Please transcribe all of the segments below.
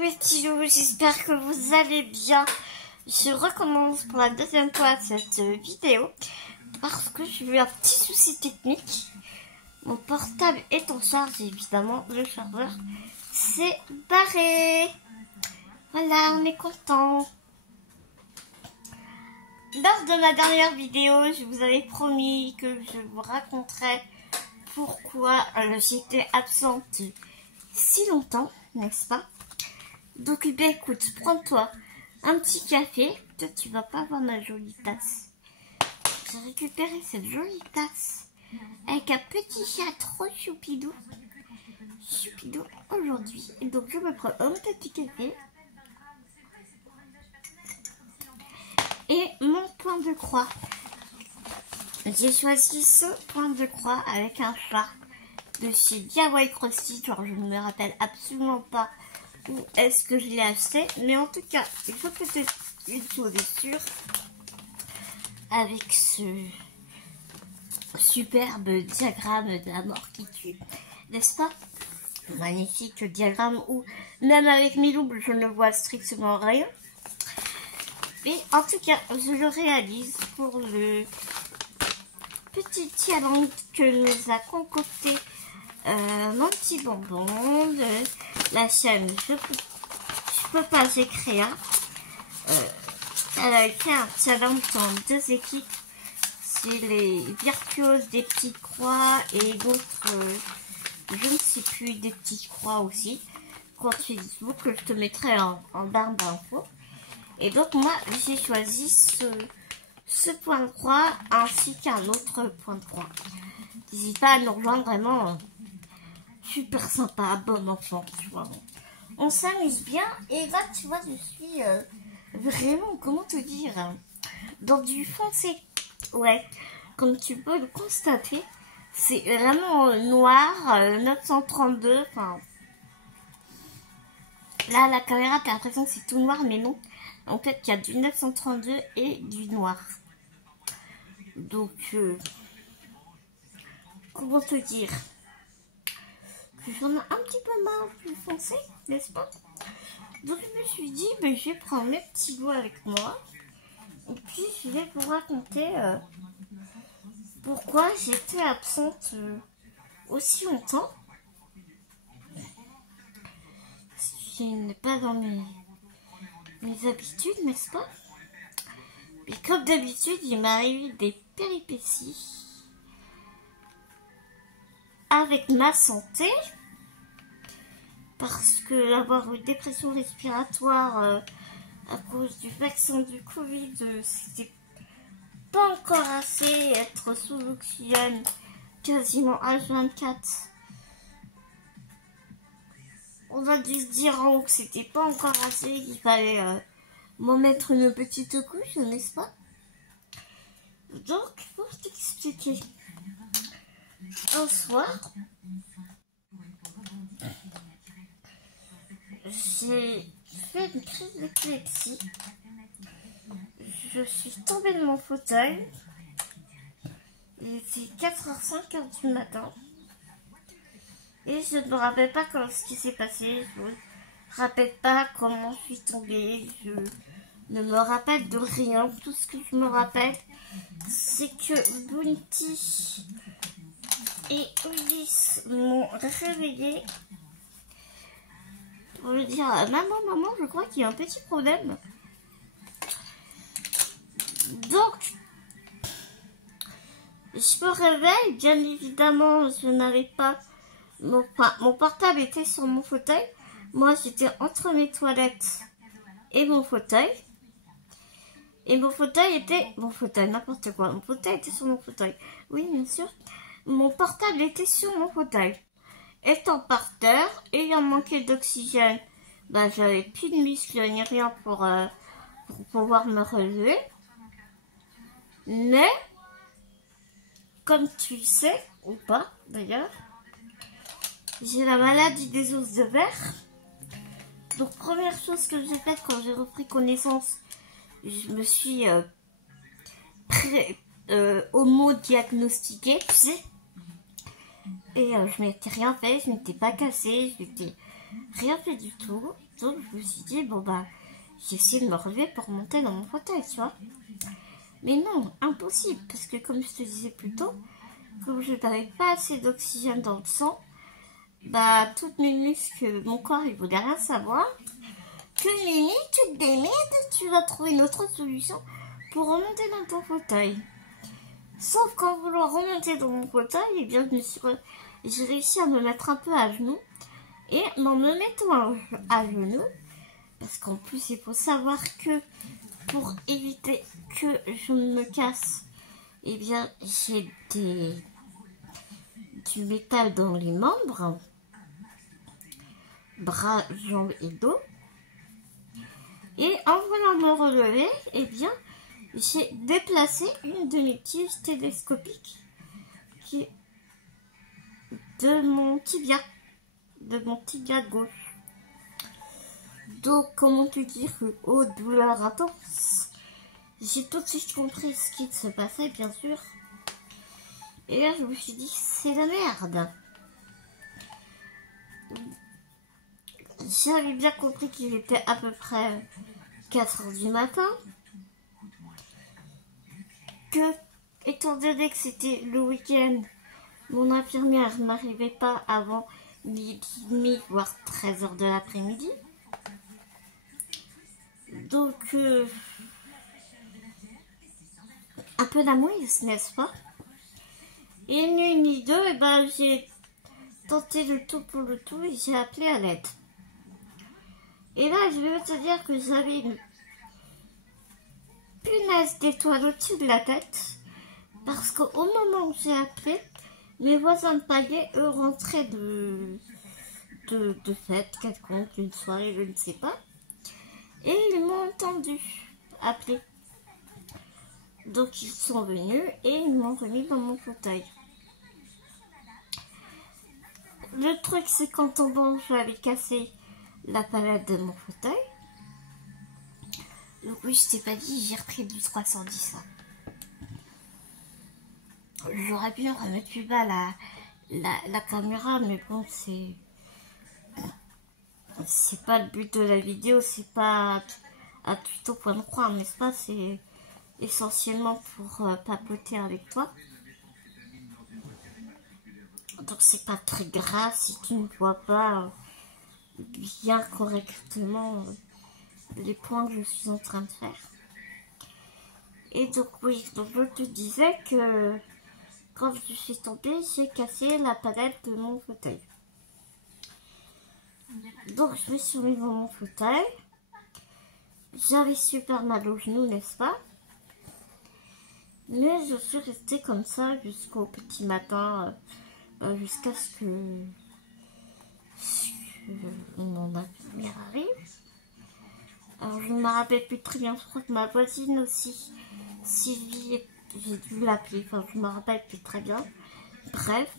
mes petits loups, j'espère que vous allez bien. Je recommence pour la deuxième fois cette vidéo parce que j'ai eu un petit souci technique. Mon portable est en charge, évidemment, le chargeur s'est barré. Voilà, on est content. Lors de ma dernière vidéo, je vous avais promis que je vous raconterais pourquoi j'étais absente si longtemps, n'est-ce pas? Donc, eh bien, écoute, prends-toi un petit café. Toi, tu vas pas voir ma jolie tasse. J'ai récupéré cette jolie tasse avec un petit chat trop choupidou. Choupidou aujourd'hui. Et donc, je me prends un petit café. Et mon point de croix. J'ai choisi ce point de croix avec un chat de chez DIY Krusty. Genre, je ne me rappelle absolument pas où est-ce que je l'ai acheté. Mais en tout cas, il faut que c'est une chose est sûre. Avec ce superbe diagramme de la mort qui tue. N'est-ce pas? Magnifique diagramme où, même avec mes doubles, je ne vois strictement rien. Et en tout cas, je le réalise pour le petit challenge que nous a concocté mon petit bonbon de la chaîne Je peux pas, j'ai créé. Elle a fait un challenge en 2 équipes. C'est les virtuoses des petites croix et d'autres, je ne sais plus, des petites croix aussi. Compte Facebook que je te mettrai en barre d'infos. Et donc moi j'ai choisi ce point de croix ainsi qu'un autre point de croix. N'hésite pas à nous rejoindre, vraiment super sympa, bon enfant, tu vois. On s'amuse bien et là tu vois je suis vraiment, comment te dire, dans du foncé. Ouais, comme tu peux le constater, c'est vraiment noir, 932, enfin... Là, la caméra, t'as l'impression que c'est tout noir, mais non. En fait, il y a du 932 et du noir. Donc, comment te dire? Que j'en ai un petit peu marre du foncé, n'est-ce pas? Donc, je me suis dit, ben, je vais prendre mes petits doigts avec moi. Et puis, je vais vous raconter pourquoi j'étais absente aussi longtemps. Ce n'est pas dans mes habitudes, n'est-ce pas? Et comme d'habitude, il m'arrive des péripéties avec ma santé. Parce que avoir une dépression respiratoire à cause du vaccin du Covid, c'était pas encore assez. Être sous oxygène quasiment H24. On a dû se dire que c'était pas encore assez, qu'il fallait m'en mettre une petite couche, n'est-ce pas? Donc, pour t'expliquer, un soir, j'ai fait une crise d'épilepsie. Je suis tombée de mon fauteuil. Il était 4h05 du matin. Et je ne me rappelle pas ce qui s'est passé. Je ne me rappelle pas comment je suis tombée. Je ne me rappelle de rien. Tout ce que je me rappelle, c'est que Bounty et Ulysse m'ont réveillée pour me dire maman, je crois qu'il y a un petit problème. Donc, je me réveille. Bien évidemment, je n'avais pas... Mon portable était sur mon fauteuil. Moi, j'étais entre mes toilettes et mon fauteuil. Et mon fauteuil était... Mon fauteuil, n'importe quoi. Mon fauteuil était sur mon fauteuil. Oui, bien sûr. Mon portable était sur mon fauteuil. Étant par terre, ayant manqué d'oxygène, ben, j'avais plus de muscles ni rien pour pouvoir me relever. Mais, comme tu le sais, ou pas d'ailleurs, j'ai la maladie des os de verre. Donc, première chose que j'ai faite quand j'ai repris connaissance, je me suis homo-diagnostiquée, tu sais. Et je m'étais rien fait, je m'étais pas cassée, je m'étais rien fait du tout. Donc je me suis dit, bon bah, j'ai essayé de me relever pour monter dans mon fauteuil, tu vois. Mais non, impossible, parce que comme je te disais plus tôt, comme je n'avais pas assez d'oxygène dans le sang, bah toutes mes muscles, mon corps, il voulait rien savoir. Que Mimi, tu te démerdes, tu vas trouver une autre solution pour remonter dans ton fauteuil. Sauf qu'en voulant remonter dans mon fauteuil, eh bien, j'ai réussi à me mettre un peu à genoux. Et en me mettant à genoux, parce qu'en plus, il faut savoir que pour éviter que je me casse, eh bien, j'ai du métal dans les membres, bras, jambes et dos. Et en voulant me relever, eh bien, j'ai déplacé une de mes tiges télescopiques de mon tibia gauche. Donc, comment te dire que, oh, douleur intense, j'ai tout de suite compris ce qui se passait, bien sûr. Et là, je me suis dit, c'est la merde. J'avais bien compris qu'il était à peu près 4 h du matin. Que, étant donné que c'était le week-end, mon infirmière n'arrivait pas avant midi et demi, voire 13 h de l'après-midi. Donc, un peu la mouise, n'est-ce pas? Et ni ni deux, et ben, j'ai tenté le tout pour le tout et j'ai appelé à l'aide. Et là, je vais te dire que j'avais une punaise d'étoile au-dessus de la tête. Parce qu'au moment où j'ai appelé, mes voisins de palier, eux, rentraient de fête quelconque, une soirée, je ne sais pas. Et ils m'ont entendu appeler. Donc ils sont venus et ils m'ont remis dans mon fauteuil. Le truc, c'est qu'en tombant, j'avais cassé la palette de mon fauteuil. Donc oui, je t'ai pas dit, j'ai repris du 310 là. J'aurais pu remettre plus bas la caméra, mais bon, c'est pas le but de la vidéo, c'est pas un tuto point de croire, n'est-ce pas? C'est essentiellement pour papoter avec toi. Donc c'est pas très grave si tu ne vois pas bien correctement les points que je suis en train de faire. Et donc oui, donc je te disais que quand je suis tombée, j'ai cassé la palette de mon fauteuil. Donc je me suis mis dans mon fauteuil. J'avais super mal aux genoux, n'est-ce pas? Mais je suis restée comme ça jusqu'au petit matin, jusqu'à ce que mon infirmière arrive. Alors je ne me rappelle plus très bien, je crois que ma voisine aussi, Sylvie, j'ai dû l'appeler, enfin je ne me rappelle plus très bien. Bref,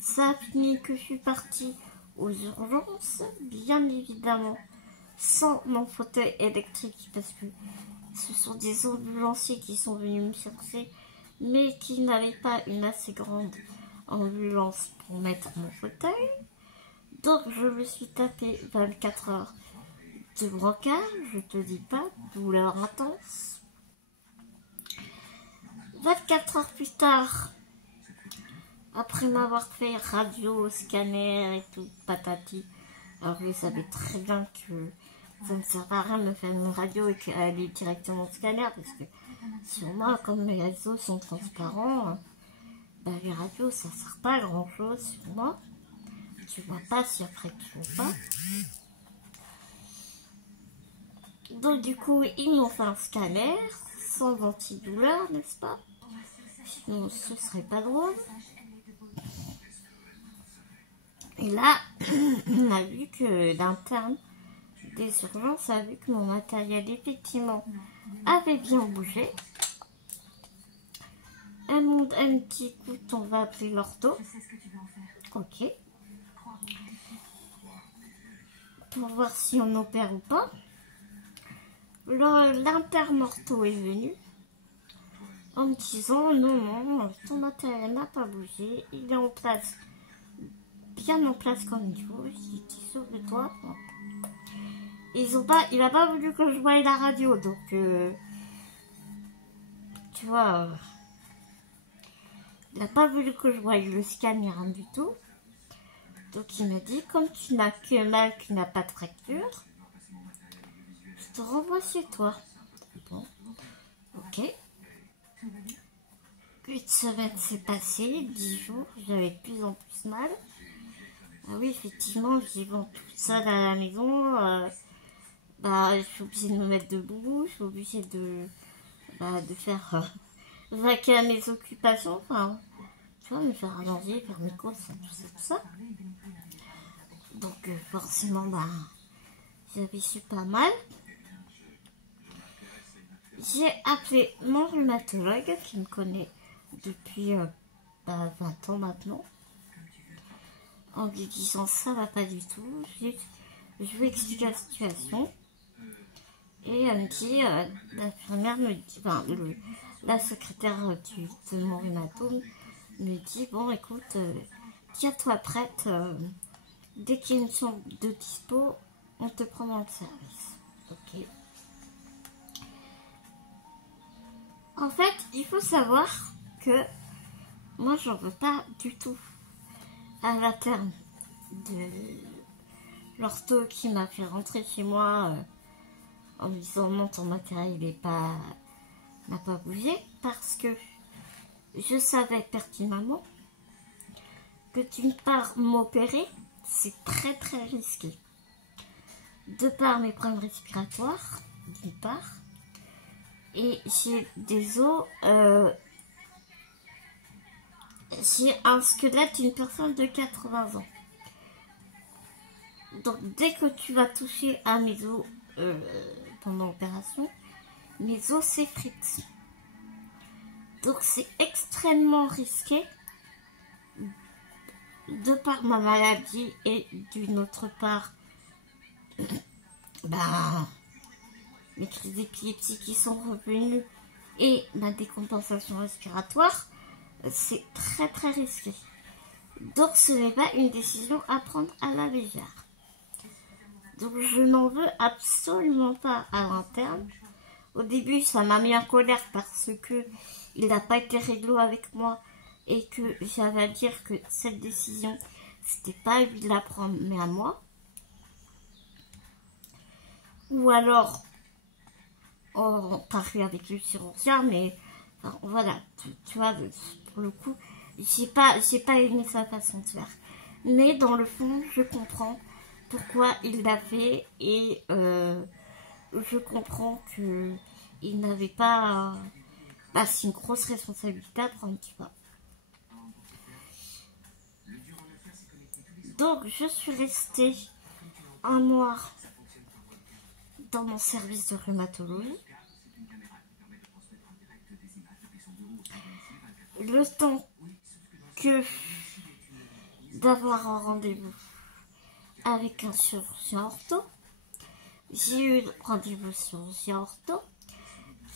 ça a fini que je suis partie aux urgences, bien évidemment, sans mon fauteuil électrique, parce que ce sont des ambulanciers qui sont venus me chercher, mais qui n'avaient pas une assez grande ambulance pour mettre mon fauteuil. Donc je me suis tapé 24 heures de brancard, je te dis pas, douleur intense. 24 heures plus tard, après m'avoir fait radio, scanner et tout, patati, alors je savais très bien que ça ne sert à rien de me faire une radio et qu'aller directement au scanner, parce que sur moi, comme mes réseaux sont transparents, bah, les radios ça sert pas à grand chose sur moi. Tu vois pas si après tu vois pas. Donc du coup, ils m'ont fait un scanner sans antidouleur, n'est-ce pas? Sinon, ce serait pas drôle. Et là, on a vu que l'interne des urgences a vu que mon matériel, effectivement, avait bien bougé. Elle me dit, écoute, on va appeler l'ortho. Ok. Pour voir si on opère ou pas. L'interne ortho est venu en me disant non, ton matériel n'a pas bougé, il est en place, bien en place comme il faut. J'ai dit sauve-toi. il a pas voulu que je voie la radio, donc tu vois, il a pas voulu que je voie le scan ni rien du tout. Donc il m'a dit, comme tu n'as que mal, tu n'as pas de fracture, je te renvoie chez toi. Bon, ok. 8 semaines s'est passé, 10 jours, j'avais de plus en plus mal. Ah oui, effectivement, je dis bon, toute seule à la maison, je suis obligée de me mettre debout, je suis obligée de faire vaquer à mes occupations, enfin, tu vois, me faire à manger, faire mes courses, tout ça. Donc forcément, j'avais su pas mal. J'ai appelé mon rhumatologue qui me connaît depuis 20 ans maintenant, en lui disant ça va pas du tout. Je lui explique la situation et elle me dit, l'infirmière me dit, la secrétaire de mon rhumatologue me dit, bon écoute, tiens-toi prête, dès qu'il y a une chambre de dispo, on te prend dans le service. Ok. En fait, il faut savoir que moi, j'en veux pas du tout à la terme de l'ortho qui m'a fait rentrer chez moi en me disant non, ton matériel n'a pas bougé, parce que je savais pertinemment que d'une part, m'opérer, c'est très très risqué. De par mes problèmes respiratoires, d'une part, et j'ai des os, j'ai un squelette d'une personne de 80 ans. Donc dès que tu vas toucher à mes os pendant l'opération, mes os s'effritent. Donc c'est extrêmement risqué de par ma maladie et d'une autre part mes crises d'épilepsie qui sont revenues et ma décompensation respiratoire, c'est très très risqué. Donc ce n'est pas une décision à prendre à la légère. Donc je n'en veux absolument pas à l'interne. Au début ça m'a mis en colère parce que il n'a pas été réglo avec moi et que j'avais à dire que cette décision c'était pas à lui de la prendre mais à moi. Ou alors on parlait avec le chirurgien, mais enfin, voilà, tu vois, pour le coup, j'ai pas aimé sa façon de faire. Mais dans le fond, je comprends pourquoi il l'a fait et je comprends que il n'avait pas, c'est une grosse responsabilité à prendre, tu vois. Donc je suis restée un mois dans mon service de rhumatologie. Le temps que d'avoir un rendez-vous avec un chirurgien ortho. J'ai eu rendez-vous chirurgien ortho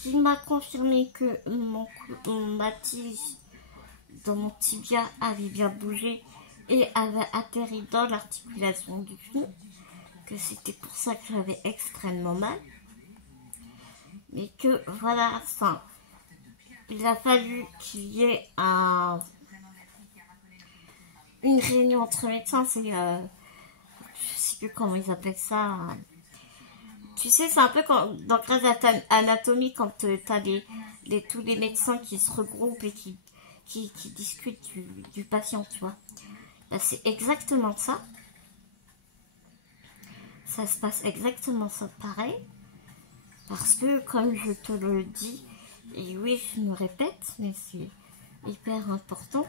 qui m'a confirmé que ma tige dans mon tibia avait bien bougé et avait atterri dans l'articulation du genou, que c'était pour ça que j'avais extrêmement mal, mais que voilà, enfin, il a fallu qu'il y ait une réunion entre médecins, je sais plus comment ils appellent ça. Tu sais, c'est un peu dans Grey's Anatomy, quand tu as tous les médecins qui se regroupent et qui discutent du patient, tu vois. C'est exactement ça. Ça se passe exactement ça pareil. Parce que, comme je te le dis, et oui, je me répète, mais c'est hyper important,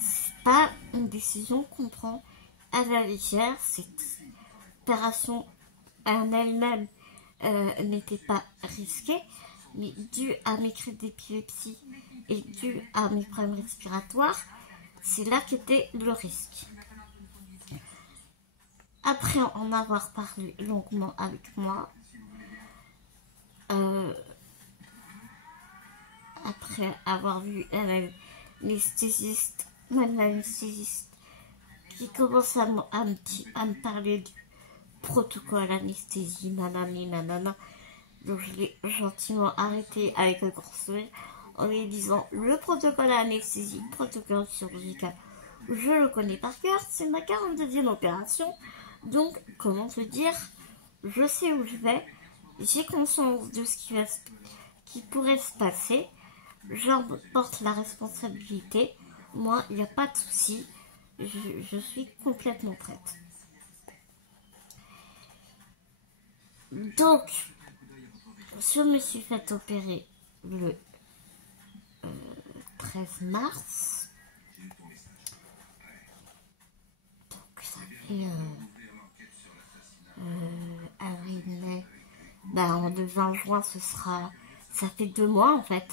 c'est pas une décision qu'on prend à la légère. Cette opération en elle-même n'était pas risquée, mais dû à mes crises d'épilepsie et dû à mes problèmes respiratoires, c'est là qu'était le risque. Après en avoir parlé longuement avec moi, après avoir vu l'anesthésiste, qui commence à me parler protocole anesthésie, nanani, nanana. Donc je l'ai gentiment arrêté avec un grand sourire en lui disant le protocole anesthésie, protocole chirurgical, je le connais par cœur, c'est ma 42e opération. Donc comment te dire, je sais où je vais, j'ai conscience de ce qui pourrait se passer, j'en porte la responsabilité. Moi, il n'y a pas de souci, je suis complètement prête. Donc, je me suis fait opérer le 13 mars. Donc, ça fait avril, mai. Ben, le 20 juin, ça fait 2 mois en fait.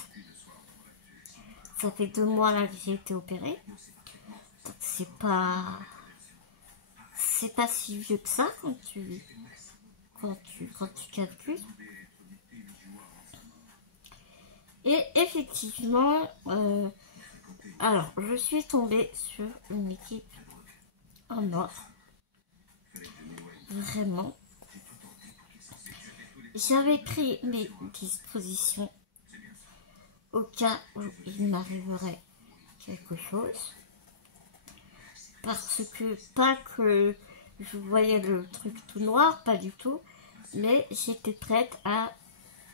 Ça fait 2 mois là que j'ai été opérée. Donc, c'est pas si vieux que ça quand tu calcules. Et effectivement, alors je suis tombée sur une équipe en or. Vraiment. J'avais pris mes dispositions au cas où il m'arriverait quelque chose. Parce que, pas que je voyais le truc tout noir, pas du tout. Mais j'étais prête à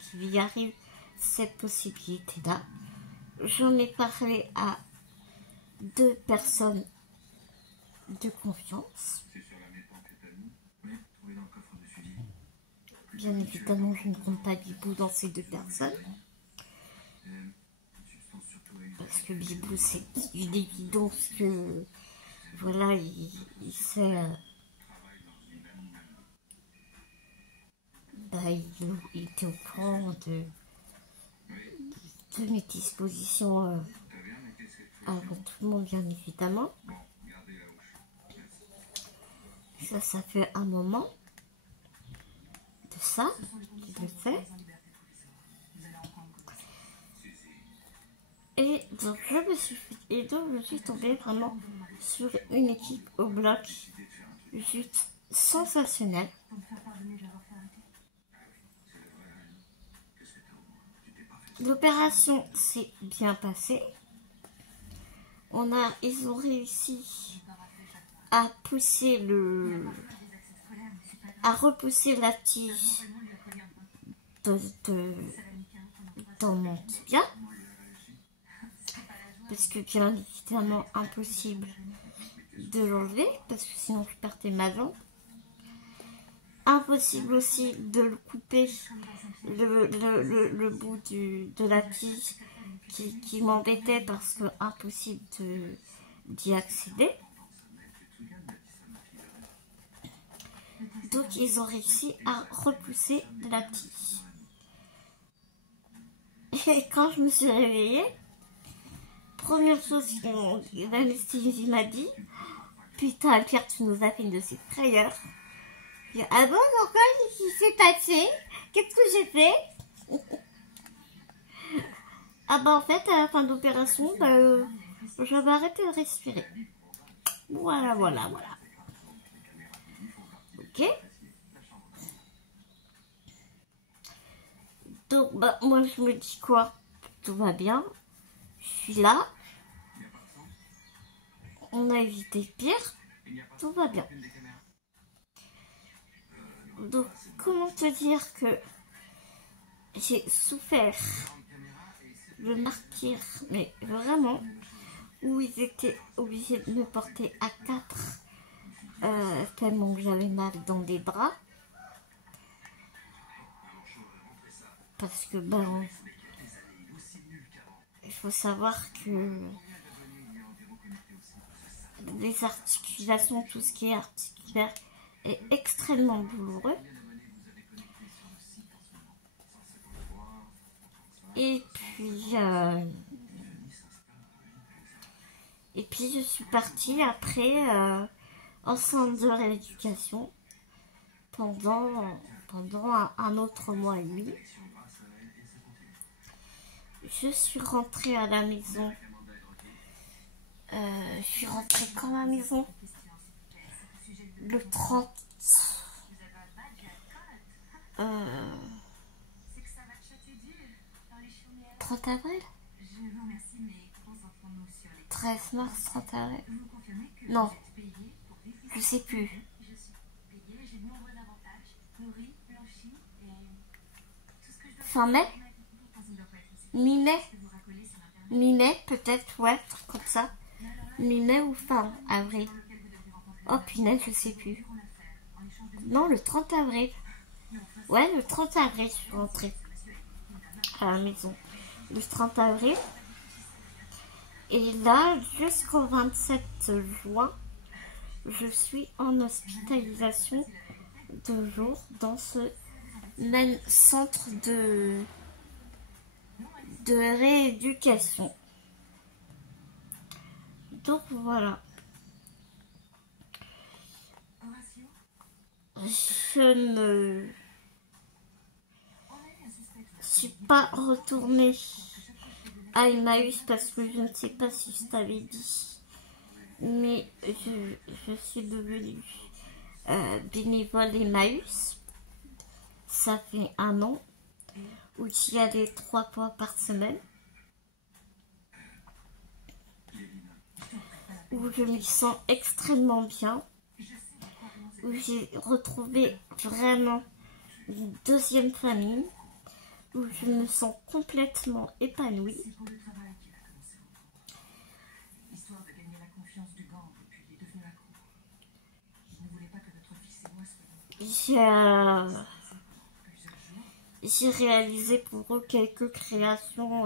qu'il y arrive cette possibilité-là. J'en ai parlé à 2 personnes de confiance. Bien évidemment, je ne compte pas Bibou dans ces 2 personnes. Parce que Bibou, c'est une évidence que, voilà, il sait... il était au courant de mes dispositions avant tout le monde, bien évidemment. Ça fait un moment de ça qu'il le fait. Et donc je suis tombée vraiment sur une équipe au bloc juste sensationnelle. L'opération s'est bien passée. Ils ont réussi à repousser la tige dans mon tibia. Parce que bien évidemment impossible de l'enlever parce que sinon je perdais ma jambe. Impossible aussi de le couper, le bout de la tige qui m'embêtait parce que impossible d'y accéder. Donc ils ont réussi à repousser la tige. Et quand je me suis réveillée, première chose que l'anesthésie m'a dit, putain Pierre, tu nous as fait une de ces frayeurs. Ah bon, pourquoi? Qu'est-ce qui s'est passé? Qu'est-ce que j'ai fait? Ah bah en fait, à la fin d'opération, j'avais arrêté de respirer. Voilà. Ok. Donc moi je me dis quoi? Tout va bien. Je suis là. On a évité pire. Tout va bien. Donc, comment te dire que j'ai souffert le martyre, mais vraiment, où ils étaient obligés de me porter à 4 tellement que j'avais mal dans les bras. Parce que, il faut savoir que les articulations, tout ce qui est articulaire, est extrêmement douloureux. Et puis je suis partie après en centre de rééducation pendant un autre mois et demi. Je suis rentrée à la maison. Je suis rentrée quand à la maison le 30 30 avril 13 mars, 30 avril. Non, je sais plus. Fin mai? Mi-mai? Mi-mai, peut-être, ouais, truc comme ça. Mi-mai ou fin avril? Oh punaise, je sais plus. Non, le 30 avril. Ouais, le 30 avril, je suis rentrée à la maison. Le 30 avril. Et là, jusqu'au 27 juin, je suis en hospitalisation 2 jours dans ce même centre de rééducation. Donc voilà. Je ne suis pas retournée à Emmaüs parce que je ne sais pas si je t'avais dit, mais je suis devenue bénévole Emmaüs. Ça fait 1 an où j'y allais 3 fois par semaine, où je m'y sens extrêmement bien, où j'ai retrouvé vraiment une deuxième famille, où je me sens complètement épanouie. J'ai réalisé pour eux quelques créations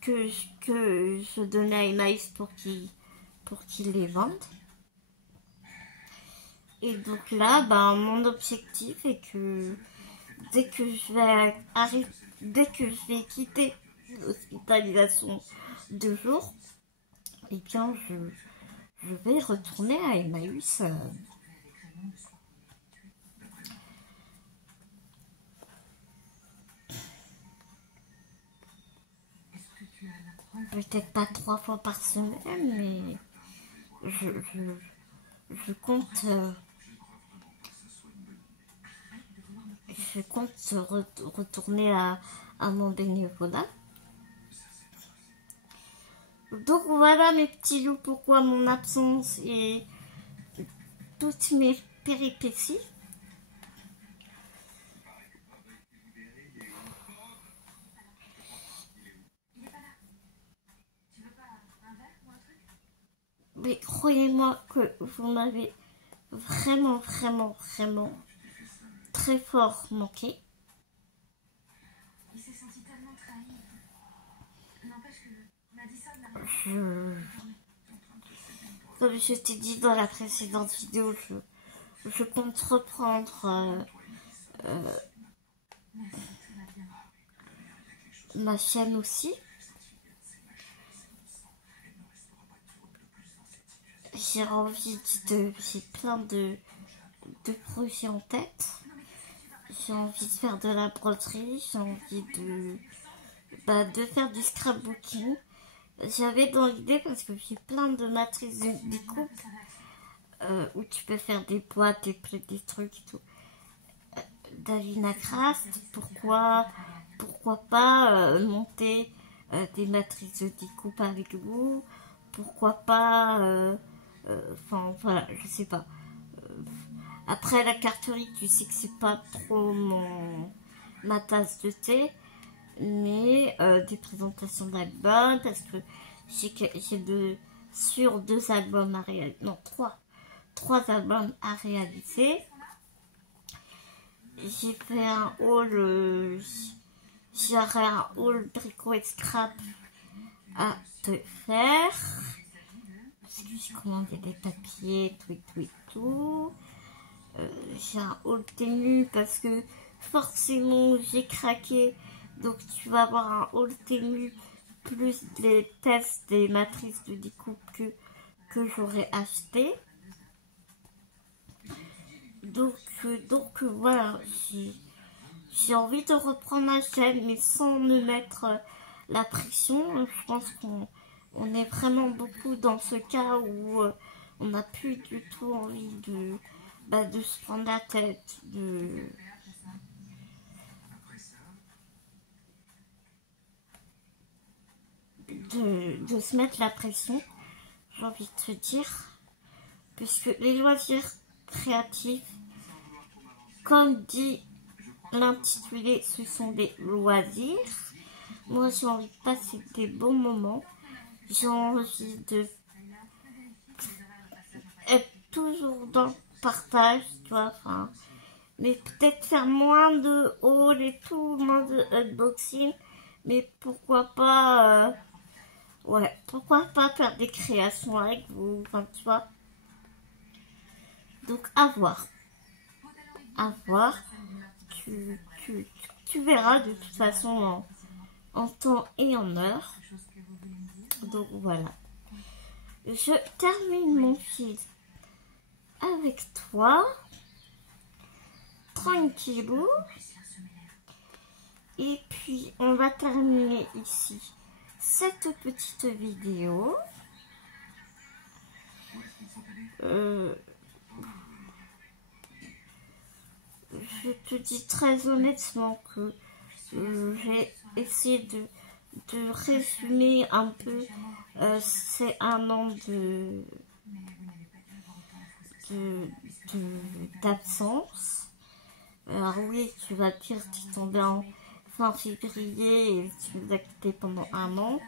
que je donnais à Emmaüs pour qu'ils les vendent. Et donc là, mon objectif est que dès que je vais quitter l'hospitalisation 2 jours, et bien je vais retourner à Emmaüs. Peut-être pas 3 fois par semaine, mais je compte retourner à mon bénévolat. Donc voilà mes petits loups, pourquoi mon absence et toutes mes péripéties. Mais croyez-moi que vous m'avez vraiment très fort manqué. Comme je t'ai dit dans la précédente vidéo, je compte reprendre ma chaîne aussi. J'ai plein de projets en tête. J'ai envie de faire de la broderie, j'ai envie de faire du scrapbooking. J'avais dans l'idée, parce que j'ai plein de matrices de découpe où tu peux faire des boîtes, des trucs et tout. Davina Craft, pourquoi pas monter des matrices de découpe avec vous, pourquoi pas, enfin voilà, je sais pas. Après la carterie, tu sais que c'est pas trop ma tasse de thé, mais des présentations d'albums, parce que j'ai 2 albums à réaliser, non 3 albums à réaliser. J'ai fait un haul, j'aurai un haul Brico et Scrap à te faire, parce que j'ai commandé des papiers, tout. J'ai un haul Temu parce que forcément j'ai craqué, donc tu vas avoir un haul Temu plus les tests des matrices de découpe que j'aurais acheté. Donc voilà, j'ai envie de reprendre ma chaîne, mais sans me mettre la pression. Je pense qu'on est vraiment beaucoup dans ce cas où on n'a plus du tout envie de se prendre la tête, de se mettre la pression, j'ai envie de te dire, puisque les loisirs créatifs, comme dit l'intitulé, ce sont des loisirs. Moi, j'ai envie de passer des bons moments, j'ai envie de être toujours dans le partage, tu vois, enfin, mais peut-être faire moins de haul et tout, moins de unboxing, mais pourquoi pas, ouais, pourquoi pas faire des créations avec vous, enfin, tu vois. Donc, à voir, tu verras de toute façon en temps et en heure. Donc, voilà. Je termine mon fil avec toi, tranquillou, et puis on va terminer ici cette petite vidéo. Je te dis très honnêtement que j'ai essayé de résumer un peu ces 1 an d'absence. Alors oui, tu vas dire que tu es tombé en fin février et tu nous as quitté pendant 1 an.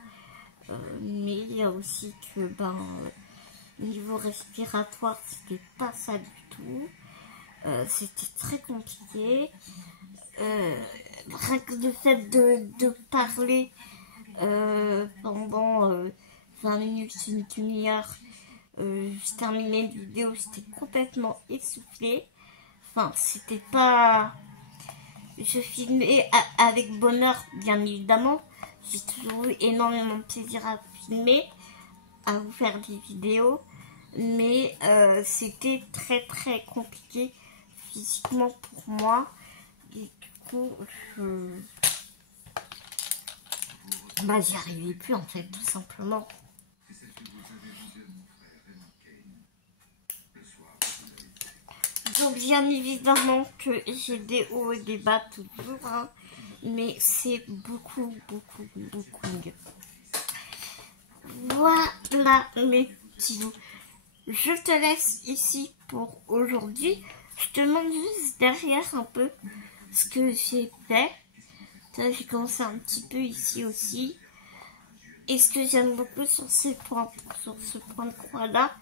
Mais il y a aussi que niveau respiratoire, c'était pas ça du tout. C'était très compliqué. Rien que le fait de parler pendant 20 minutes, une demi-heure, je terminais une vidéo, j'étais complètement essoufflée. Enfin, c'était pas... Je filmais avec bonheur, bien évidemment. J'ai toujours eu énormément de plaisir à filmer, à vous faire des vidéos. Mais c'était très très compliqué physiquement pour moi. Et du coup, j'y arrivais plus en fait, tout simplement. Donc bien évidemment que j'ai des hauts et des bas toujours, hein, mais c'est beaucoup mieux. Voilà mes petits loups. Je te laisse ici pour aujourd'hui. Je te montre juste derrière un peu ce que j'ai fait. J'ai commencé un petit peu ici aussi. Et ce que j'aime beaucoup sur ce point de croix là,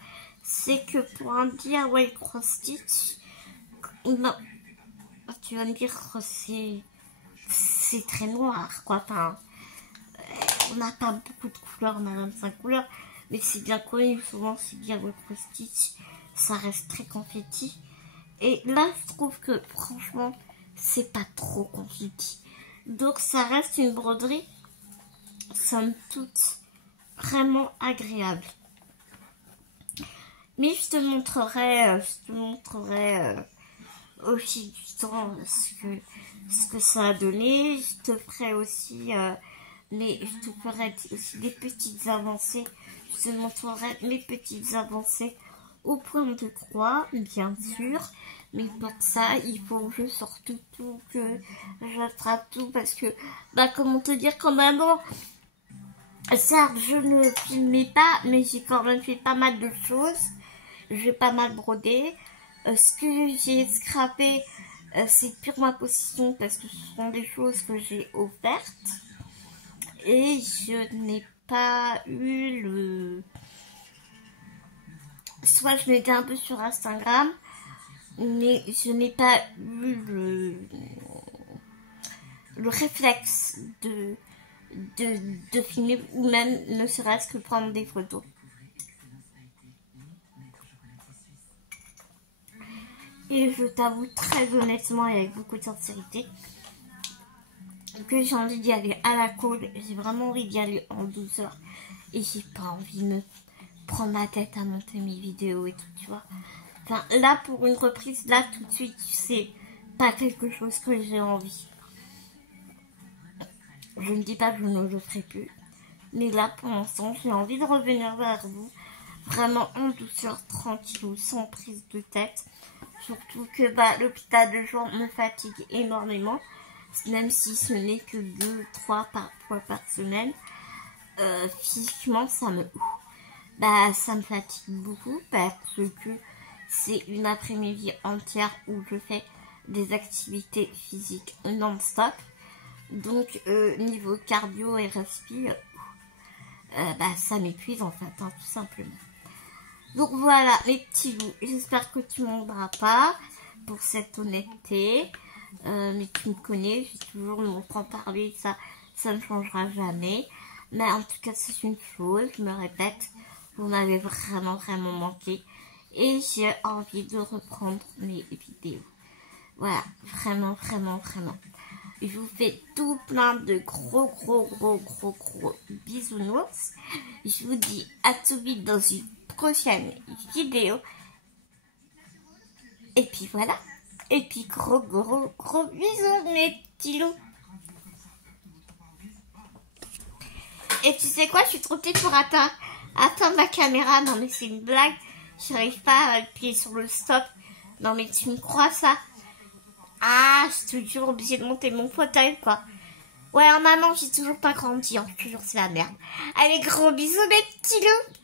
c'est que pour un DIY cross stitch, non, tu vas me dire que c'est très noir quoi. Enfin, on n'a pas beaucoup de couleurs, on a 25 couleurs, mais c'est bien connu. Souvent, c'est DIY cross stitch, ça reste très confetti. Et là, je trouve que franchement, c'est pas trop confetti. Donc, ça reste une broderie, somme toute, vraiment agréable. Mais je te montrerai au fil du temps ce que ça a donné. Je te ferai aussi, des petites avancées. Je te montrerai mes petites avancées au point de croix, bien sûr. Mais pour ça, il faut que je sorte tout, que j'attrape tout, parce que, comment te dire, quand même, certes, je ne filmais pas, mais j'ai quand même fait pas mal de choses. J'ai pas mal brodé. Ce que j'ai scrappé, c'est pure ma possession, parce que ce sont des choses que j'ai offertes. Et je n'ai pas eu le... Soit je m'étais un peu sur Instagram, mais je n'ai pas eu le réflexe de filmer, ou même ne serait-ce que prendre des photos. Et je t'avoue très honnêtement et avec beaucoup de sincérité que j'ai envie d'y aller à la cool. J'ai vraiment envie d'y aller en douceur. Et j'ai pas envie de me prendre la tête à monter mes vidéos et tout, tu vois. Enfin, là, pour une reprise, là, tout de suite, c'est pas quelque chose que j'ai envie. Je ne dis pas que je ne le ferai plus. Mais là, pour l'instant, j'ai envie de revenir vers vous. Vraiment en douceur, tranquille, sans prise de tête. Surtout que bah, l'hôpital de jour me fatigue énormément. Même si ce n'est que 2-3 fois par semaine. Physiquement, ça me fatigue beaucoup parce que c'est une après-midi entière où je fais des activités physiques non-stop. Donc, niveau cardio et respi, ça m'épuise en fait, hein, tout simplement. Donc voilà, mes petits loups, j'espère que tu m'en voudras pas pour cette honnêteté. Mais tu me connais, j'ai toujours mon franc-parler, ça ne changera jamais. Mais en tout cas, c'est une chose, je me répète, vous m'avez vraiment, vraiment manqué. Et j'ai envie de reprendre mes vidéos. Voilà, vraiment, vraiment, vraiment. Je vous fais tout plein de gros bisounours. Je vous dis à tout vite dans une prochaine vidéo. Et puis voilà. Et puis gros bisous mes petits loups. Et tu sais quoi, je suis trop petite pour atteindre ma caméra. Non mais c'est une blague. J'arrive pas à appuyer sur le stop. Non mais tu me crois ça? Ah, je suis toujours obligée de monter mon fauteuil quoi. Ouais, en maman, j'ai toujours pas grandi. En toujours c'est la merde. Allez, gros bisous mes petits loups.